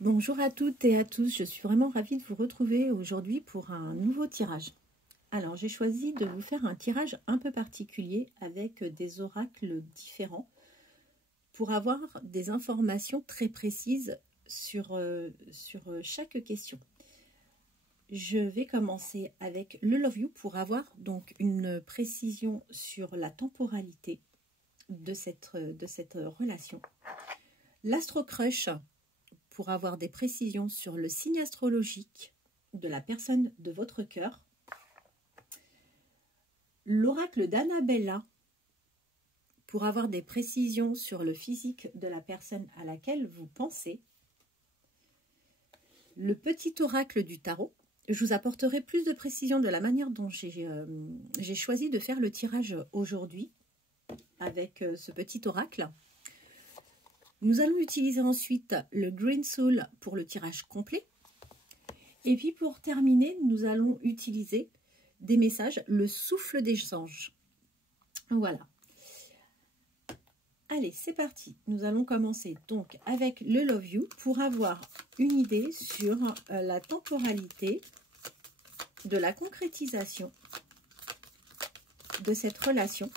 Bonjour à toutes et à tous, je suis vraiment ravie de vous retrouver aujourd'hui pour un nouveau tirage. Alors j'ai choisi de vous faire un tirage un peu particulier avec des oracles différents pour avoir des informations très précises sur chaque question. Je vais commencer avec le Love You pour avoir donc une précision sur la temporalité de cette relation. L'Astro Crush pour avoir des précisions sur le signe astrologique de la personne de votre cœur. L'oracle d'Annabella pour avoir des précisions sur le physique de la personne à laquelle vous pensez. Le petit oracle du tarot. Je vous apporterai plus de précisions de la manière dont j'ai choisi de faire le tirage aujourd'hui avec ce petit oracle. Nous allons utiliser ensuite le Green Soul pour le tirage complet. Et puis pour terminer, nous allons utiliser des messages, le souffle des anges. Voilà. Allez, c'est parti. Nous allons commencer donc avec le Love You pour avoir une idée sur la temporalité de la concrétisation de cette relation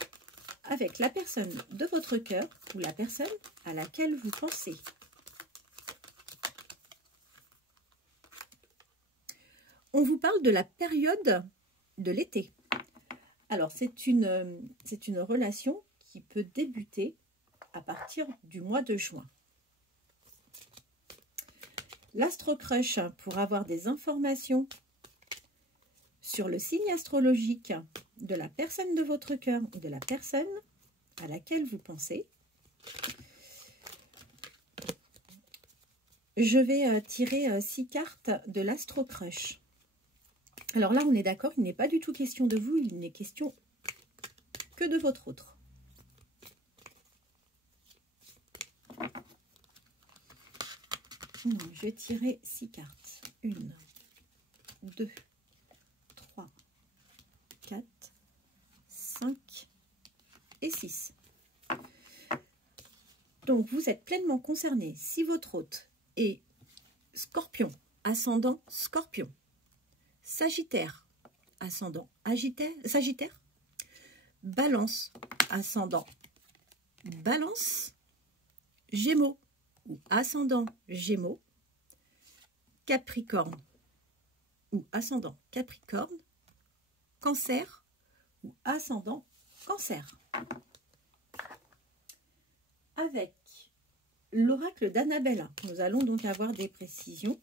avec la personne de votre cœur ou la personne à laquelle vous pensez. On vous parle de la période de l'été. Alors, c'est une relation qui peut débuter à partir du mois de juin. L'Astro Crush pour avoir des informations sur le signe astrologique de la personne de votre cœur ou de la personne à laquelle vous pensez. Je vais tirer 6 cartes de l'Astro Crush. Alors là, on est d'accord, il n'est pas du tout question de vous, il n'est question que de votre autre. Je vais tirer 6 cartes. 1, 2, 3, 4, 5 et 6. Donc, vous êtes pleinement concerné si votre hôte est Scorpion, ascendant Scorpion, Sagittaire, ascendant Sagittaire, Balance, ascendant Balance, Gémeaux ou ascendant Gémeaux, Capricorne ou ascendant Capricorne, Cancer ou ascendant Cancer. Avec l'oracle d'Annabella, nous allons donc avoir des précisions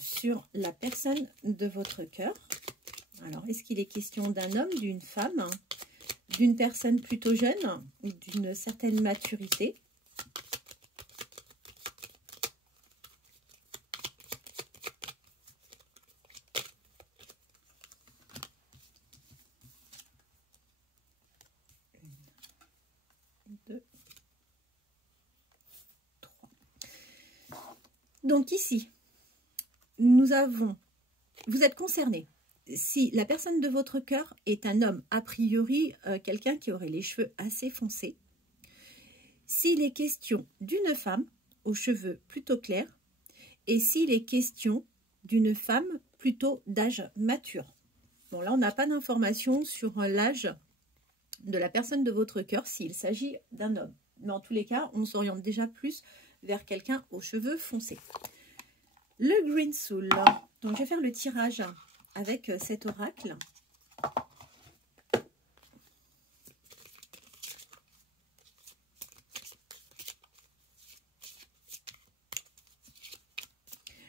sur la personne de votre cœur. Alors, est-ce qu'il est question d'un homme, d'une femme, d'une personne plutôt jeune, d'une certaine maturité? Donc ici, nous avons, vous êtes concerné. Si la personne de votre cœur est un homme, a priori quelqu'un qui aurait les cheveux assez foncés. S'il est question d'une femme aux cheveux plutôt clairs et s'il est question d'une femme plutôt d'âge mature. Bon, là, on n'a pas d'informations sur l'âge de la personne de votre cœur s'il s'agit d'un homme. Mais en tous les cas, on s'oriente déjà plus vers quelqu'un aux cheveux foncés. Le Green Soul. Donc, je vais faire le tirage avec cet oracle.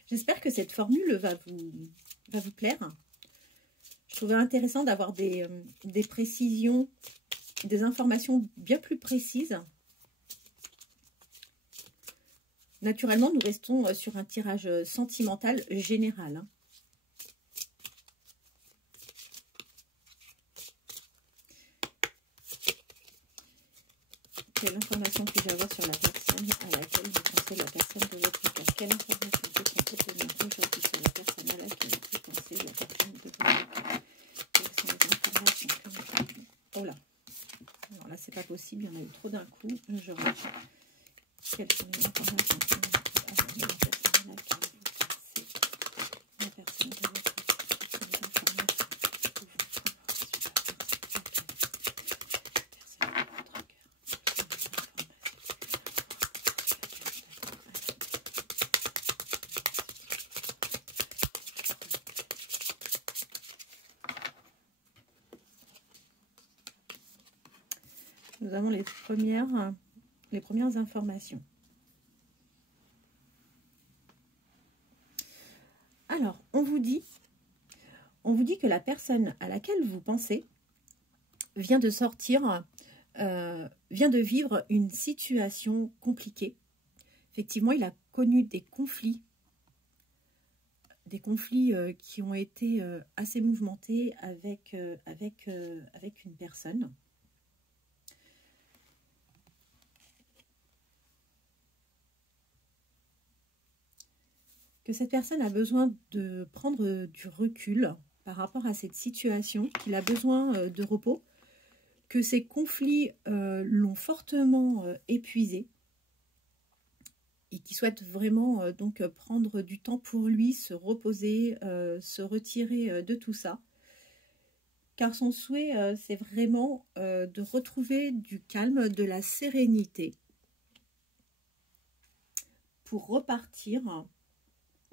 J'espère que cette formule va vous plaire. Je trouvais intéressant d'avoir des précisions, des informations bien plus précises. Naturellement, nous restons sur un tirage sentimental général. Quelle information puis-je avoir sur la personne à laquelle vous pensez, la personne de votre cœur? Quelle information peut-on obtenir aujourd'hui sur la personne à laquelle vous pensez, la personne de votre cœur? Quelles sont les informations que nous avons? Oh là! Alors là, c'est pas possible, il y en a eu trop d'un coup. Je regarde. Quelles sont les informations que nous avons les premières informations. Alors, on vous dit que la personne à laquelle vous pensez vient de sortir, vient de vivre une situation compliquée. Effectivement, il a connu des conflits qui ont été assez mouvementés avec une personne. Que cette personne a besoin de prendre du recul par rapport à cette situation, qu'il a besoin de repos, que ces conflits l'ont fortement épuisé et qu'il souhaite vraiment donc prendre du temps pour lui, se reposer, se retirer de tout ça. Car son souhait, c'est vraiment de retrouver du calme, de la sérénité pour repartir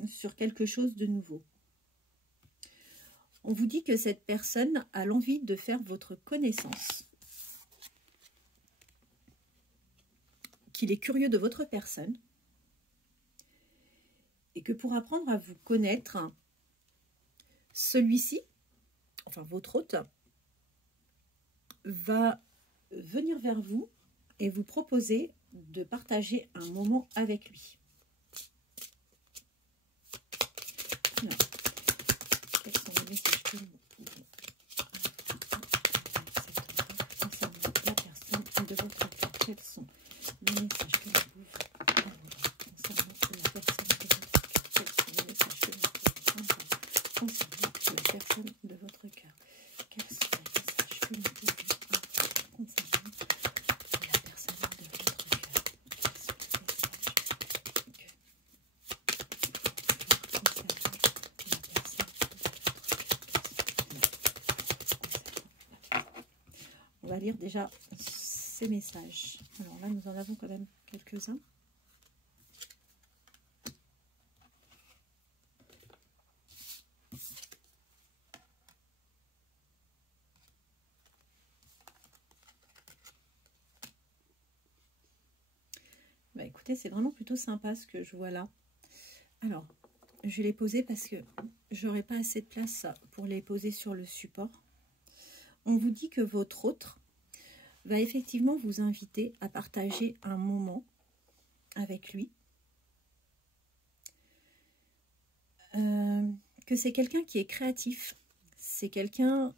sur quelque chose de nouveau. On vous dit que cette personne a l'envie de faire votre connaissance, qu'il est curieux de votre personne et que pour apprendre à vous connaître, celui-ci, enfin votre hôte, va venir vers vous et vous proposer de partager un moment avec lui. Alors, quels sont les messages que nous pouvons concernant la personne de votre cœur? Quels sont les messages que nous pouvons concernant la personne de votre cœur? Quels sont les messages que nous pouvons concernant la personne de votre cœur? Quels sont les messages que nous pouvons concernant la personne de votre cœur? On va lire déjà ces messages. Alors là, nous en avons quand même quelques-uns. Bah écoutez, c'est vraiment plutôt sympa ce que je vois là. Alors, je vais les poser parce que j'aurai pas assez de place pour les poser sur le support. On vous dit que votre autre va effectivement vous inviter à partager un moment avec lui. Que c'est quelqu'un qui est créatif. C'est quelqu'un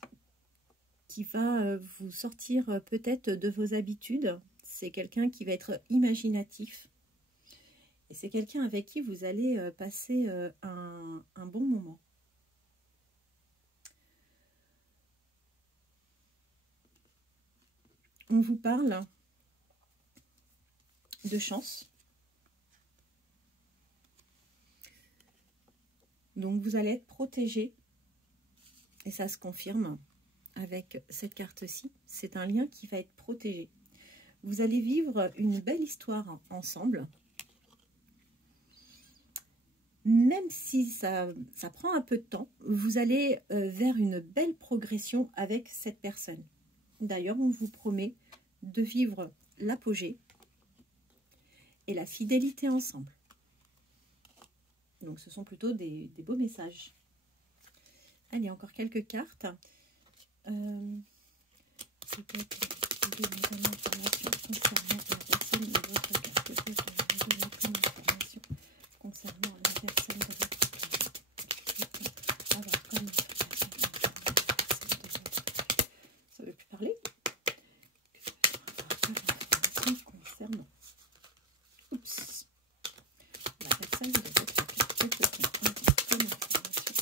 qui va vous sortir peut-être de vos habitudes. C'est quelqu'un qui va être imaginatif. Et c'est quelqu'un avec qui vous allez passer un bon moment. On vous parle de chance. Donc vous allez être protégé. Et ça se confirme avec cette carte-ci. C'est un lien qui va être protégé. Vous allez vivre une belle histoire ensemble. Même si ça prend un peu de temps, vous allez vers une belle progression avec cette personne. D'ailleurs, on vous promet de vivre l'apogée et la fidélité ensemble. Donc, ce sont plutôt des beaux messages. Allez, encore quelques cartes. Peut-être des informations concernant la personne de votre cœur. Peut-être des informations concernant la personne de votre cœur. Avoir comme information ça ne veut plus parler. Concernant. Oups. La personne de votre cœur. Comme information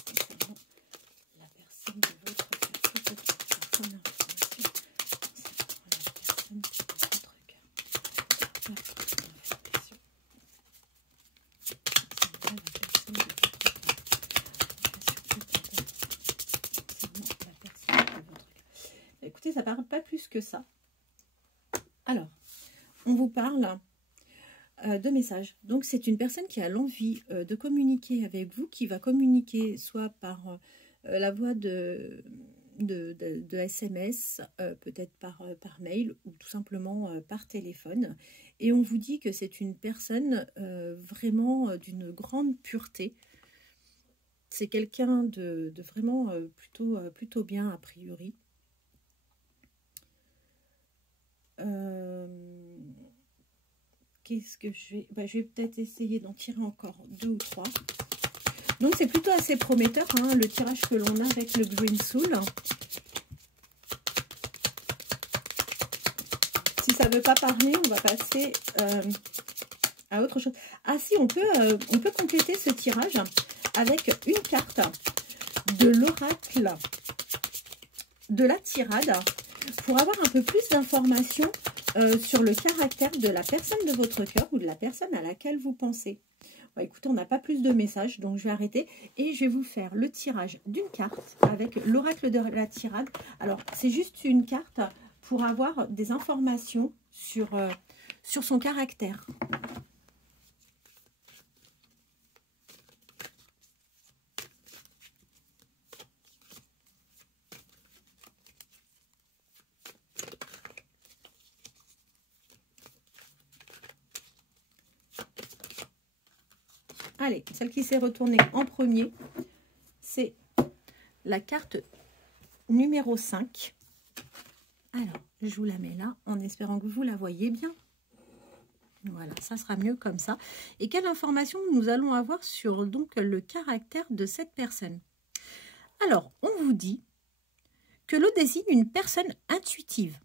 concernant la personne de votre cœur. Comme information concernant la personne de votre cœur. Écoutez, ça parle pas plus que ça. Alors, on vous parle de messages. Donc, c'est une personne qui a l'envie de communiquer avec vous, qui va communiquer soit par la voie de SMS, peut-être par mail ou tout simplement par téléphone. Et on vous dit que c'est une personne vraiment d'une grande pureté. C'est quelqu'un de vraiment plutôt bien a priori. Qu'est-ce que je vais... je vais peut-être essayer d'en tirer encore 2 ou 3. Donc c'est plutôt assez prometteur, hein, le tirage que l'on a avec le Green Soul. Si ça ne veut pas parler, on va passer à autre chose. Ah si, on peut compléter ce tirage avec une carte de l'oracle de la tirade pour avoir un peu plus d'informations sur le caractère de la personne de votre cœur ou de la personne à laquelle vous pensez. Bon, écoutez, on n'a pas plus de messages, donc je vais arrêter et je vais vous faire le tirage d'une carte avec l'oracle de la tirade. Alors, c'est juste une carte pour avoir des informations sur son caractère. Allez, celle qui s'est retournée en premier, c'est la carte numéro 5. Alors, je vous la mets là, en espérant que vous la voyez bien. Voilà, ça sera mieux comme ça. Et quelle information nous allons avoir sur donc le caractère de cette personne? Alors, on vous dit que l'eau désigne une personne intuitive,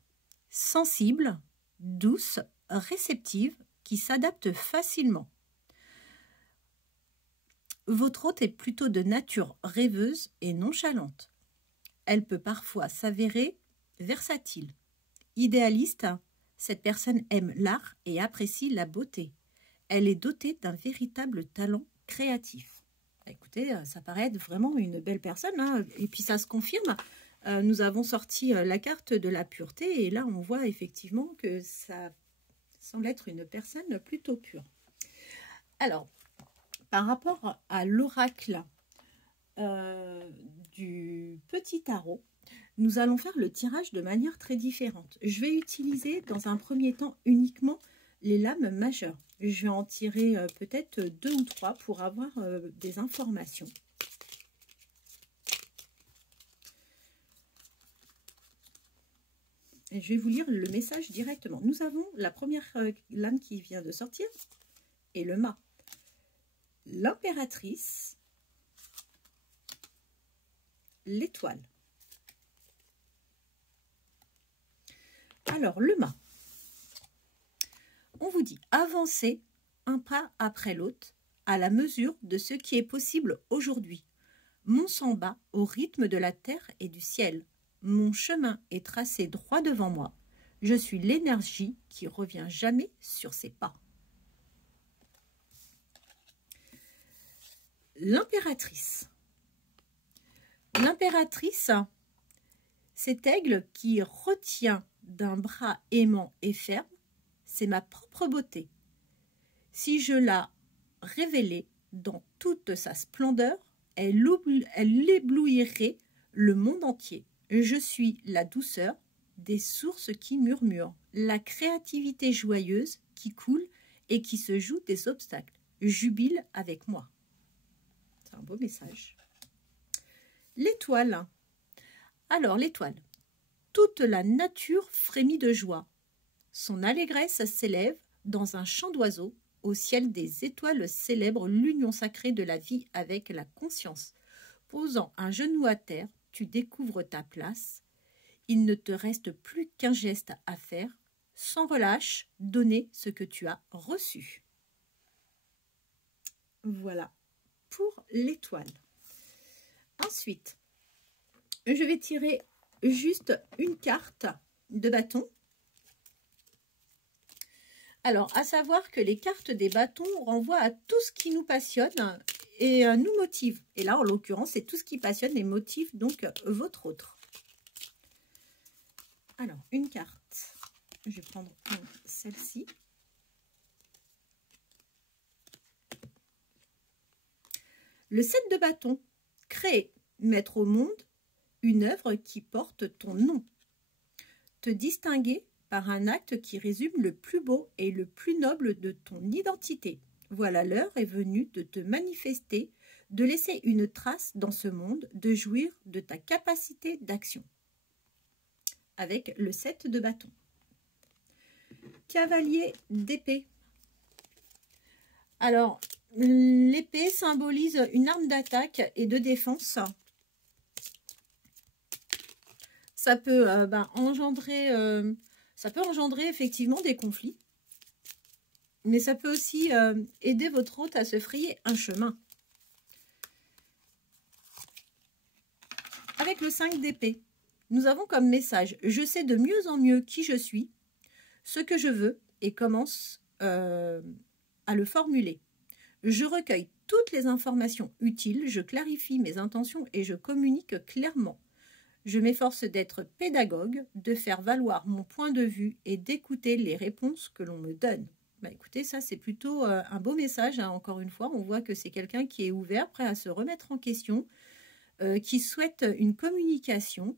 sensible, douce, réceptive, qui s'adapte facilement. Votre hôte est plutôt de nature rêveuse et nonchalante. Elle peut parfois s'avérer versatile. Idéaliste, cette personne aime l'art et apprécie la beauté. Elle est dotée d'un véritable talent créatif. Écoutez, ça paraît être vraiment une belle personne, hein. Et puis ça se confirme. Nous avons sorti la carte de la pureté et là on voit effectivement que ça semble être une personne plutôt pure. Alors, par rapport à l'oracle du petit tarot, nous allons faire le tirage de manière très différente. Je vais utiliser dans un premier temps uniquement les lames majeures. Je vais en tirer peut-être 2 ou 3 pour avoir des informations. Et je vais vous lire le message directement. Nous avons la première lame qui vient de sortir et le mât. L'impératrice, l'étoile. Alors, le mât. On vous dit avancer un pas après l'autre à la mesure de ce qui est possible aujourd'hui. Mon sang bat au rythme de la terre et du ciel. Mon chemin est tracé droit devant moi. Je suis l'énergie qui revient jamais sur ses pas. L'impératrice. L'impératrice, cet aigle qui retient d'un bras aimant et ferme, c'est ma propre beauté. Si je la révélais dans toute sa splendeur, elle éblouirait le monde entier. Je suis la douceur des sources qui murmurent, la créativité joyeuse qui coule et qui se joue des obstacles. Jubile avec moi. C'est un beau message. L'étoile. Alors, l'étoile. Toute la nature frémit de joie. Son allégresse s'élève dans un chant d'oiseaux. Au ciel des étoiles célèbre l'union sacrée de la vie avec la conscience. Posant un genou à terre, tu découvres ta place. Il ne te reste plus qu'un geste à faire. Sans relâche, donner ce que tu as reçu. Voilà pour l'étoile. Ensuite, je vais tirer juste une carte de bâton. Alors, à savoir que les cartes des bâtons renvoient à tout ce qui nous passionne et nous motive. Et là, en l'occurrence, c'est tout ce qui passionne et motive donc votre autre. Alors, une carte. Je vais prendre celle-ci. Le 7 de bâton. Créer, mettre au monde, une œuvre qui porte ton nom. Te distinguer par un acte qui résume le plus beau et le plus noble de ton identité. Voilà, l'heure est venue de te manifester, de laisser une trace dans ce monde, de jouir de ta capacité d'action. Avec le 7 de bâton. Cavalier d'épée. Alors, l'épée symbolise une arme d'attaque et de défense. Ça peut engendrer effectivement des conflits. Mais ça peut aussi aider votre hôte à se frayer un chemin. Avec le 5 d'épée, nous avons comme message « Je sais de mieux en mieux qui je suis, ce que je veux et commence à le formuler. Je recueille toutes les informations utiles, je clarifie mes intentions et je communique clairement. Je m'efforce d'être pédagogue, de faire valoir mon point de vue et d'écouter les réponses que l'on me donne. » Bah écoutez, ça c'est plutôt un beau message, hein. Encore une fois, on voit que c'est quelqu'un qui est ouvert, prêt à se remettre en question, qui souhaite une communication,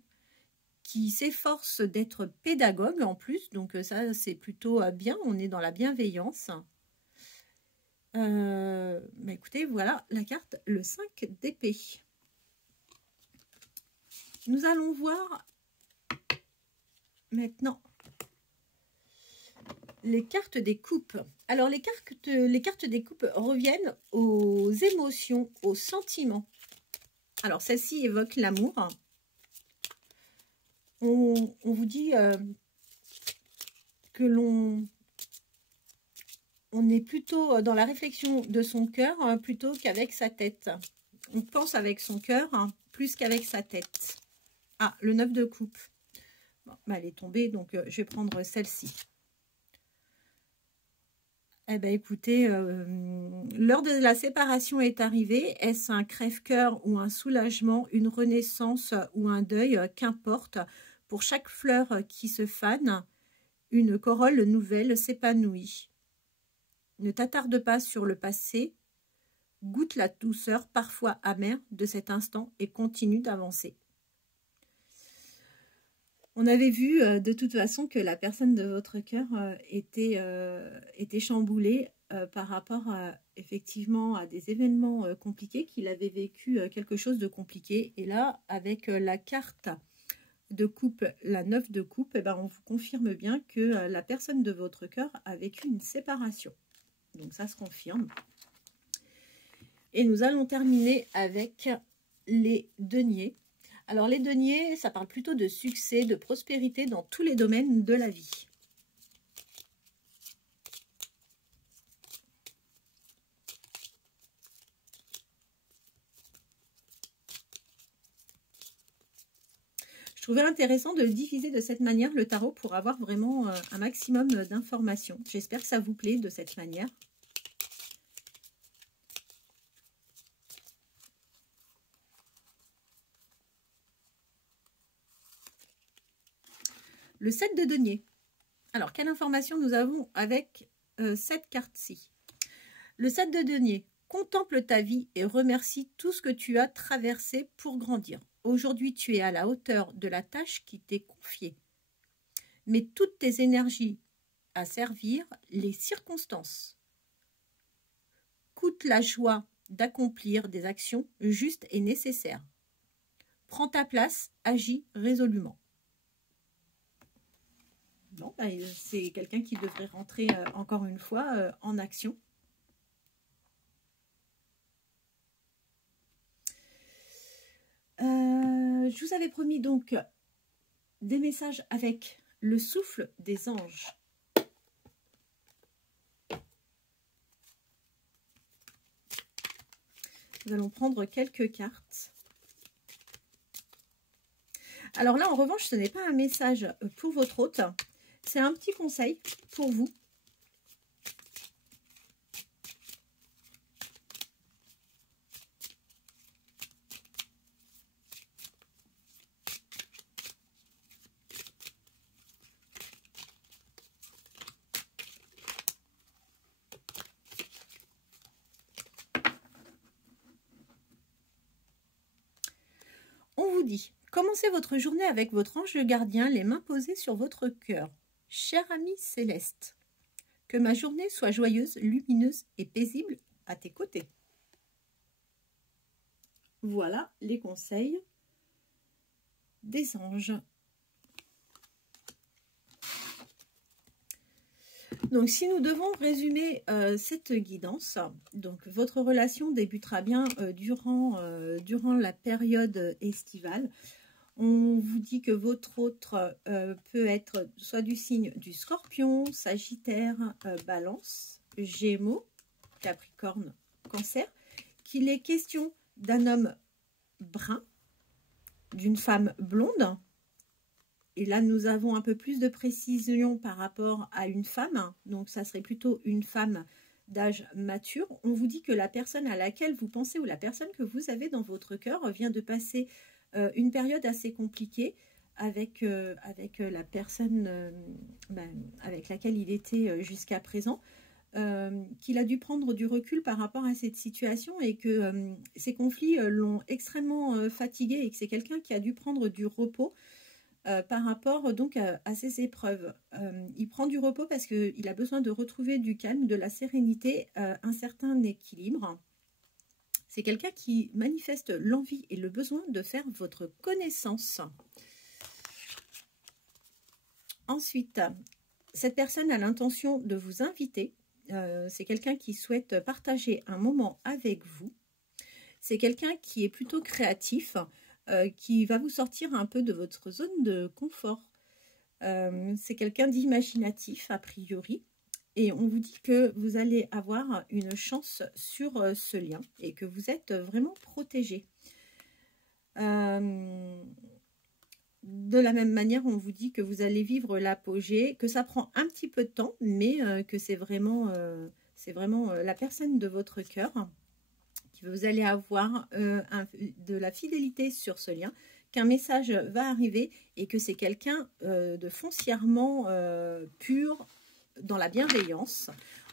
qui s'efforce d'être pédagogue en plus, donc ça c'est plutôt bien, on est dans la bienveillance. Bah écoutez, voilà la carte, le 5 d'épée. Nous allons voir maintenant les cartes des coupes. Alors les cartes des coupes reviennent aux émotions, aux sentiments. Alors celle-ci évoque l'amour. On vous dit que l'on est plutôt dans la réflexion de son cœur plutôt qu'avec sa tête. On pense avec son cœur plus qu'avec sa tête. Ah, le 9 de coupe. Bon, bah, elle est tombée, donc je vais prendre celle-ci. Eh bien, écoutez, l'heure de la séparation est arrivée. Est-ce un crève-cœur ou un soulagement, une renaissance ou un deuil, qu'importe. Pour chaque fleur qui se fane, une corolle nouvelle s'épanouit. Ne t'attarde pas sur le passé, goûte la douceur parfois amère de cet instant et continue d'avancer. On avait vu de toute façon que la personne de votre cœur était chamboulée par rapport effectivement à des événements compliqués, qu'il avait vécu quelque chose de compliqué. Et là, avec la carte de coupe, la 9 de coupe, eh ben, on vous confirme bien que la personne de votre cœur a vécu une séparation. Donc ça se confirme. Et nous allons terminer avec les deniers. Alors les deniers, ça parle plutôt de succès, de prospérité dans tous les domaines de la vie. Je trouvais intéressant de le diviser de cette manière, le tarot, pour avoir vraiment un maximum d'informations. J'espère que ça vous plaît de cette manière. Le 7 de denier. Alors, quelle information nous avons avec cette carte-ci? Le 7 de denier. Contemple ta vie et remercie tout ce que tu as traversé pour grandir. Aujourd'hui, tu es à la hauteur de la tâche qui t'est confiée. Mets toutes tes énergies à servir les circonstances. Coûte la joie d'accomplir des actions justes et nécessaires. Prends ta place, agis résolument. Bon, bah, c'est quelqu'un qui devrait rentrer encore une fois en action. Je vous avais promis donc des messages avec le souffle des anges. Nous allons prendre quelques cartes. Alors là, en revanche, ce n'est pas un message pour votre hôte. C'est un petit conseil pour vous. On vous dit Commencez votre journée avec votre ange gardien, les mains posées sur votre cœur. Cher ami céleste, que ma journée soit joyeuse, lumineuse et paisible à tes côtés. Voilà les conseils des anges. Donc, si nous devons résumer cette guidance, donc votre relation débutera bien durant la période estivale. On vous dit que votre autre peut être soit du signe du Scorpion, Sagittaire, Balance, Gémeaux, Capricorne, Cancer, qu'il est question d'un homme brun, d'une femme blonde. Et là, nous avons un peu plus de précision par rapport à une femme. Donc, ça serait plutôt une femme d'âge mature. On vous dit que la personne à laquelle vous pensez ou la personne que vous avez dans votre cœur vient de passer une période assez compliquée avec la personne avec laquelle il était jusqu'à présent. Qu'il a dû prendre du recul par rapport à cette situation et que ces conflits l'ont extrêmement fatigué et que c'est quelqu'un qui a dû prendre du repos par rapport donc à ces épreuves. Il prend du repos parce qu'il a besoin de retrouver du calme, de la sérénité, un certain équilibre. C'est quelqu'un qui manifeste l'envie et le besoin de faire votre connaissance. Ensuite, cette personne a l'intention de vous inviter. C'est quelqu'un qui souhaite partager un moment avec vous. C'est quelqu'un qui est plutôt créatif, qui va vous sortir un peu de votre zone de confort. C'est quelqu'un d'imaginatif, a priori. Et on vous dit que vous allez avoir une chance sur ce lien et que vous êtes vraiment protégé. De la même manière, on vous dit que vous allez vivre l'apogée, que ça prend un petit peu de temps, mais que c'est vraiment la personne de votre cœur. Vous allez avoir de la fidélité sur ce lien, qu'un message va arriver et que c'est quelqu'un de foncièrement pur dans la bienveillance.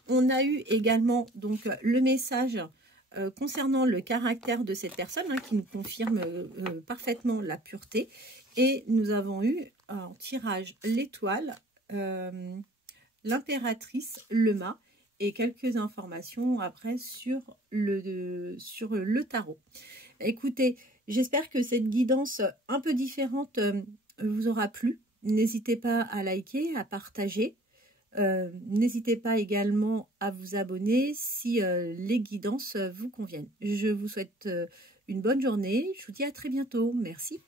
On a eu également donc le message concernant le caractère de cette personne qui nous confirme parfaitement la pureté. Et nous avons eu en tirage l'étoile, l'impératrice, le mât, et quelques informations après sur le tarot. Écoutez, j'espère que cette guidance un peu différente vous aura plu. N'hésitez pas à liker, à partager. N'hésitez pas également à vous abonner si les guidances vous conviennent. Je vous souhaite une bonne journée. Je vous dis à très bientôt. Merci.